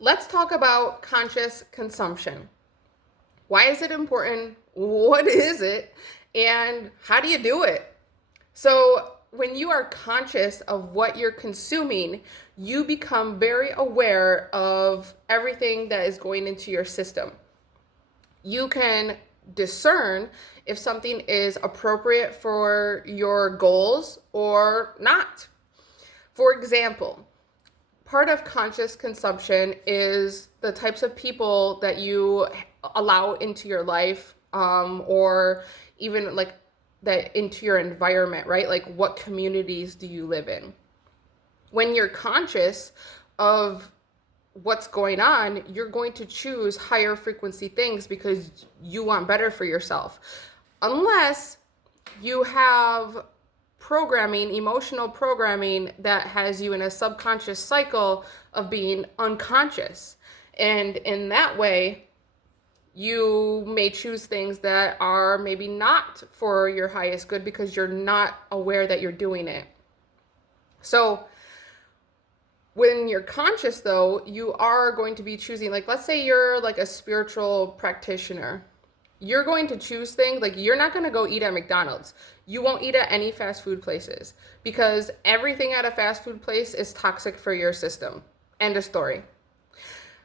Let's talk about conscious consumption. Why is it important? What is it? And how do you do it? So, when you are conscious of what you're consuming, you become very aware of everything that is going into your system. You can discern if something is appropriate for your goals or not. For example, part of conscious consumption is the types of people that you allow into your life, or even like that into your environment, right? Like, what communities do you live in? When you're conscious of what's going on, you're going to choose higher frequency things because you want better for yourself. Unless you have programming, emotional programming that has you in a subconscious cycle of being unconscious. And in that way, you may choose things that are maybe not for your highest good because you're not aware that you're doing it. So, when you're conscious, though, you are going to be choosing, like, let's say you're like a spiritual practitioner. You're going to choose things like you're not going to go eat at McDonald's. You won't eat at any fast food places because everything at a fast food place is toxic for your system. End of story.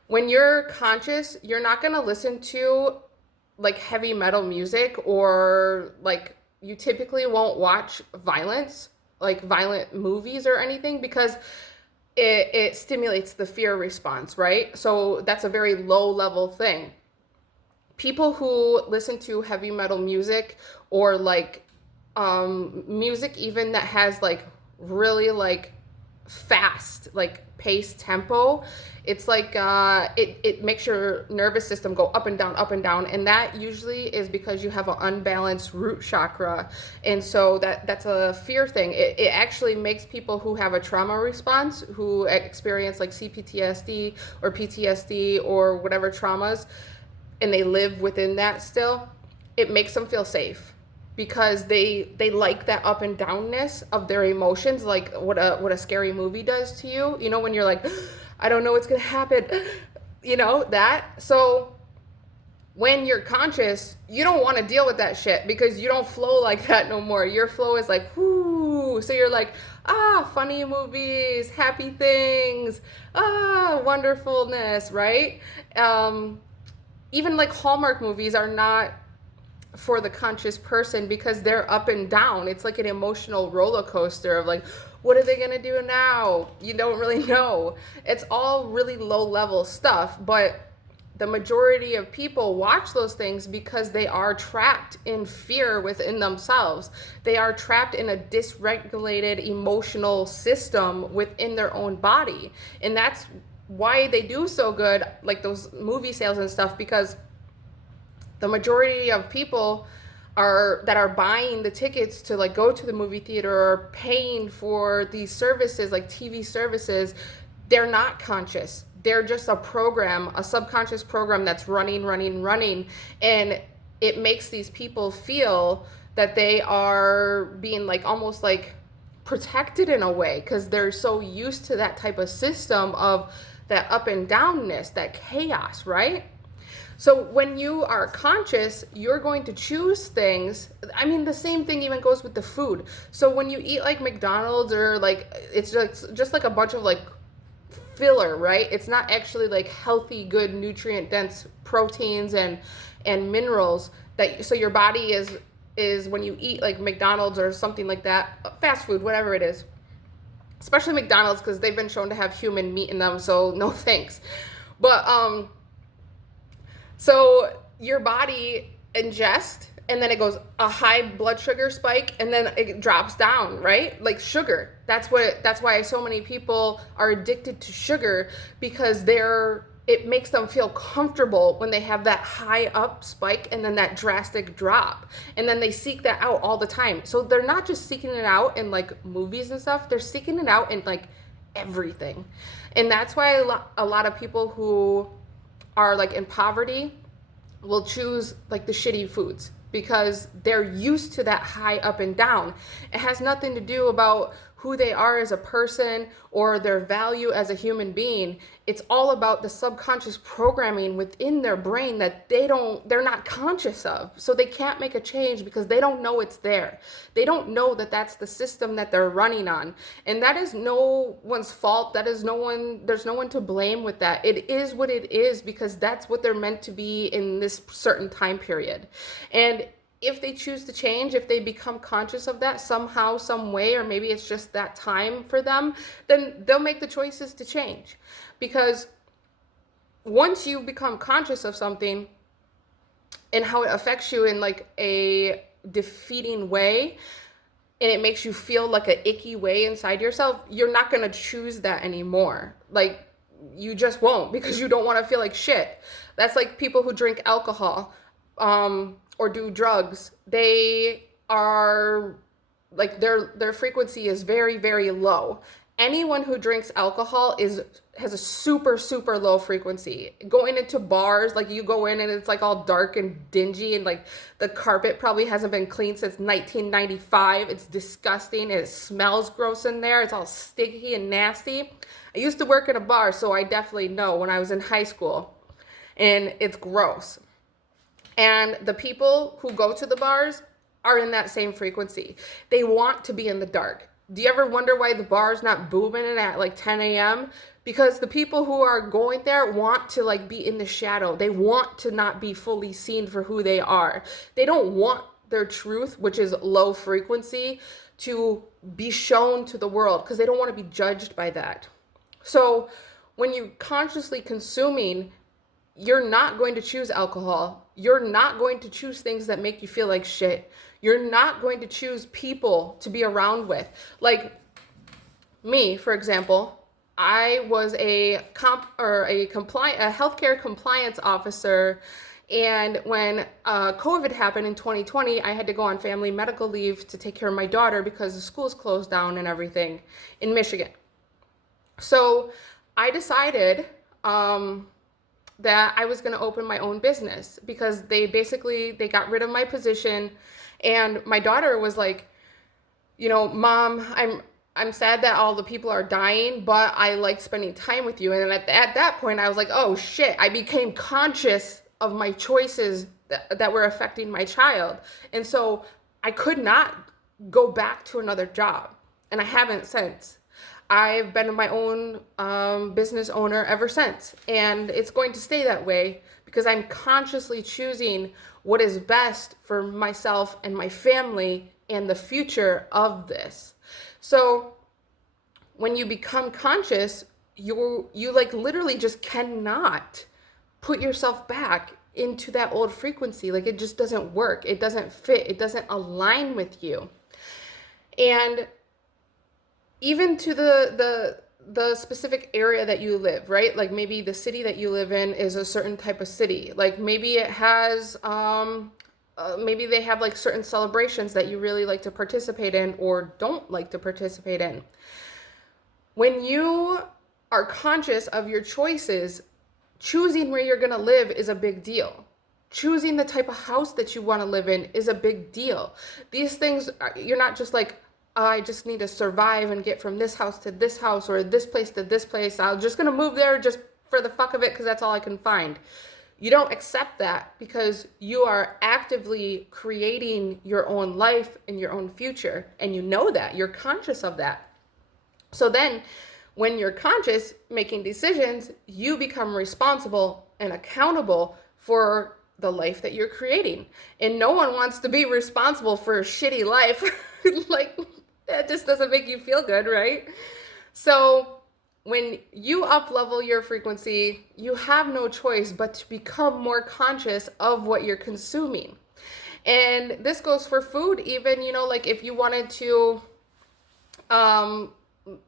When you're conscious, you're not going to listen to like heavy metal music, or like you typically won't watch violence, like violent movies or anything, because it stimulates the fear response, right? So that's a very low level thing. People who listen to heavy metal music, or like music even that has like really like fast like pace tempo, it's like it makes your nervous system go up and down, and that usually is because you have an unbalanced root chakra. And so that's a fear thing. It actually makes people who have a trauma response, who experience like CPTSD or PTSD or whatever traumas, and they live within that still, it makes them feel safe because they like that up and downness of their emotions, like what a scary movie does to you. You know, when you're like, I don't know what's gonna happen, you know that. So when you're conscious, you don't want to deal with that shit because you don't flow like that no more. Your flow is like, whoo. So you're like, funny movies, happy things, wonderfulness, right? Even like Hallmark movies are not for the conscious person because they're up and down. It's like an emotional roller coaster of like, what are they gonna do now? You don't really know. It's all really low level stuff, but the majority of people watch those things because they are trapped in fear within themselves. They are trapped in a dysregulated emotional system within their own body. And that's why they do so good, like those movie sales and stuff, because the majority of people are buying the tickets to like go to the movie theater or paying for these services like TV services, they're not conscious. They're just a program, a subconscious program that's running, and it makes these people feel that they are being like almost like protected in a way because they're so used to that type of system of that up and downness, that chaos, right? So when you are conscious, you're going to choose things. I mean, the same thing even goes with the food. So when you eat like McDonald's, or like it's just like a bunch of like filler, right? It's not actually like healthy, good, nutrient dense proteins and minerals that, so your body is when you eat like McDonald's or something like that, fast food, whatever it is, especially McDonald's because they've been shown to have human meat in them, so no thanks. But so your body ingests, and then it goes a high blood sugar spike, and then it drops down, right? Like sugar. That's why so many people are addicted to sugar, because it makes them feel comfortable when they have that high up spike and then that drastic drop. And then they seek that out all the time. So they're not just seeking it out in like movies and stuff, they're seeking it out in like everything. And that's why a lot of people who are like in poverty will choose like the shitty foods because they're used to that high up and down. It has nothing to do about who they are as a person or their value as a human being. It's all about the subconscious programming within their brain that they're not conscious of. So they can't make a change because they don't know it's there. They don't know that that's the system that they're running on. And that is no one's fault. There's no one to blame with that. It is what it is because that's what they're meant to be in this certain time period. And if they choose to change, if they become conscious of that somehow, some way, or maybe it's just that time for them, then they'll make the choices to change. Because once you become conscious of something and how it affects you in like a defeating way, and it makes you feel like an icky way inside yourself, you're not going to choose that anymore. Like, you just won't, because you don't want to feel like shit. That's like people who drink alcohol, or do drugs. They are like their frequency is very, very low. Anyone who drinks alcohol has a super, super low frequency. Going into bars, like you go in and it's like all dark and dingy, and like the carpet probably hasn't been cleaned since 1995. It's disgusting. It smells gross in there. It's all sticky and nasty. I used to work at a bar, so I definitely know when I was in high school, and it's gross. And the people who go to the bars are in that same frequency. They want to be in the dark. Do you ever wonder why the bar's not booming at like 10 a.m.? Because the people who are going there want to like be in the shadow. They want to not be fully seen for who they are. They don't want their truth, which is low frequency, to be shown to the world because they don't want to be judged by that. So when you're consciously consuming, you're not going to choose alcohol. You're not going to choose things that make you feel like shit. You're not going to choose people to be around with. Like me, for example, I was a healthcare compliance officer, and when COVID happened in 2020, I had to go on family medical leave to take care of my daughter because the schools closed down and everything in Michigan. So I decided that I was going to open my own business because they got rid of my position, and my daughter was like, Mom, I'm sad that all the people are dying, but I like spending time with you. And at that point, I was like, oh shit, I became conscious of my choices that were affecting my child. And so I could not go back to another job, and I haven't since. I've been my own business owner ever since, and it's going to stay that way because I'm consciously choosing what is best for myself and my family and the future of this. So when you become conscious, you like literally just cannot put yourself back into that old frequency. Like, it just doesn't work. It doesn't fit. It doesn't align with you. And even to the specific area that you live, right? Like maybe the city that you live in is a certain type of city. Like maybe it has, maybe they have like certain celebrations that you really like to participate in or don't like to participate in. When you are conscious of your choices, choosing where you're going to live is a big deal. Choosing the type of house that you want to live in is a big deal. These things, you're not just like, I just need to survive and get from this house to this house or this place to this place. I'm just going to move there just for the fuck of it because that's all I can find. You don't accept that because you are actively creating your own life and your own future. And you know that. You're conscious of that. So then when you're conscious, making decisions, you become responsible and accountable for the life that you're creating. And no one wants to be responsible for a shitty life. Like, that just doesn't make you feel good, right? So when you up level your frequency, you have no choice but to become more conscious of what you're consuming. And this goes for food even, like if you wanted to,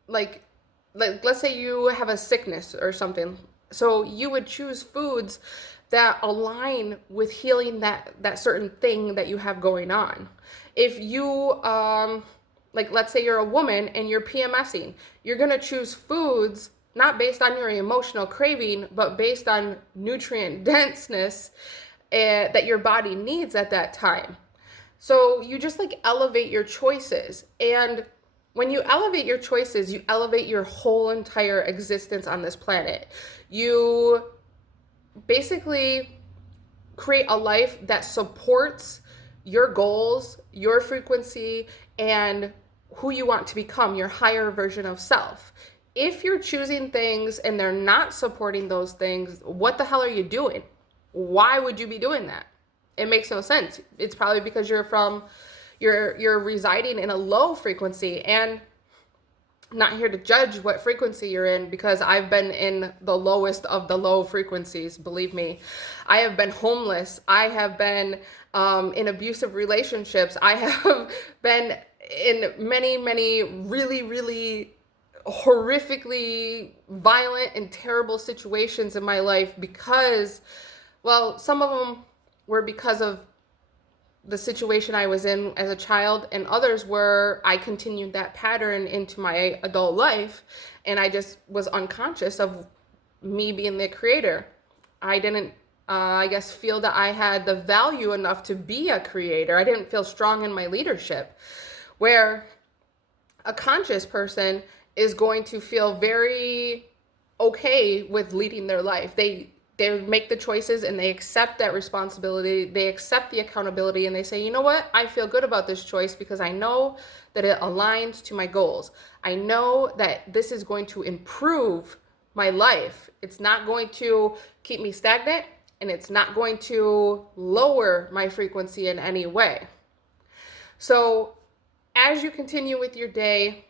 like let's say you have a sickness or something. So you would choose foods that align with healing that certain thing that you have going on. If you, like let's say you're a woman and you're PMSing, you're going to choose foods not based on your emotional craving, but based on nutrient denseness that your body needs at that time. So you just like elevate your choices. And When you elevate your choices, you elevate your whole entire existence on this planet. You basically create a life that supports your goals, your frequency, and who you want to become, your higher version of self. If you're choosing things and they're not supporting those things, what the hell are you doing? Why would you be doing that? It makes no sense. It's probably because you're residing in a low frequency. And I'm not here to judge what frequency you're in, because I've been in the lowest of the low frequencies. Believe me, I have been homeless. I have been in abusive relationships. I have been in many, many really, really horrifically violent and terrible situations in my life because, well, some of them were because of the situation I was in as a child, and others were I continued that pattern into my adult life, and I just was unconscious of me being the creator. I didn't, I guess, feel that I had the value enough to be a creator. I didn't feel strong in my leadership, where a conscious person is going to feel very okay with leading their life. They make the choices and they accept that responsibility. They accept the accountability and they say, you know what? I feel good about this choice because I know that it aligns to my goals. I know that this is going to improve my life. It's not going to keep me stagnant, and it's not going to lower my frequency in any way. So as you continue with your day,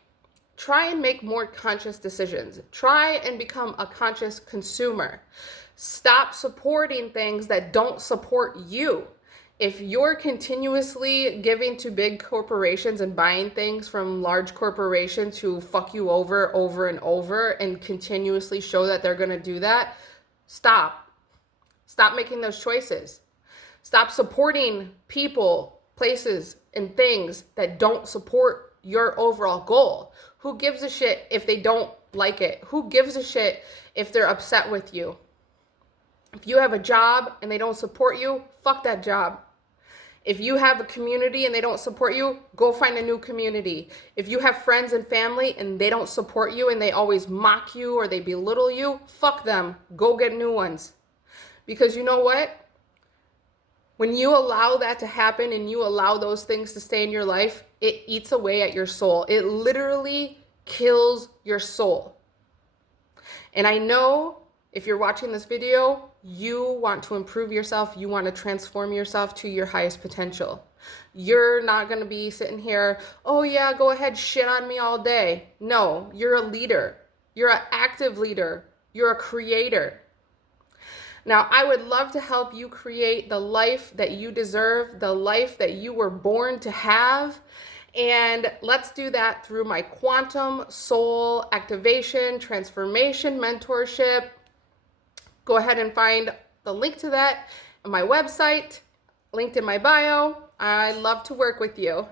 try and make more conscious decisions. Try and become a conscious consumer. Stop supporting things that don't support you. If you're continuously giving to big corporations and buying things from large corporations who fuck you over and over and continuously show that they're going to do that, stop. Stop making those choices. Stop supporting people, places, and things that don't support your overall goal. Who gives a shit if they don't like it? Who gives a shit if they're upset with you? If you have a job and they don't support you, fuck that job. If you have a community and they don't support you, go find a new community. If you have friends and family and they don't support you and they always mock you or they belittle you, fuck them. Go get new ones. Because you know what? When you allow that to happen and you allow those things to stay in your life, it eats away at your soul. It literally kills your soul. And I know if you're watching this video, you want to improve yourself. You want to transform yourself to your highest potential. You're not going to be sitting here, oh yeah, go ahead, shit on me all day. No, you're a leader. You're an active leader. You're a creator. Now, I would love to help you create the life that you deserve, the life that you were born to have. And let's do that through my quantum soul activation, transformation, mentorship. Go ahead and find the link to that on my website, linked in my bio. I love to work with you.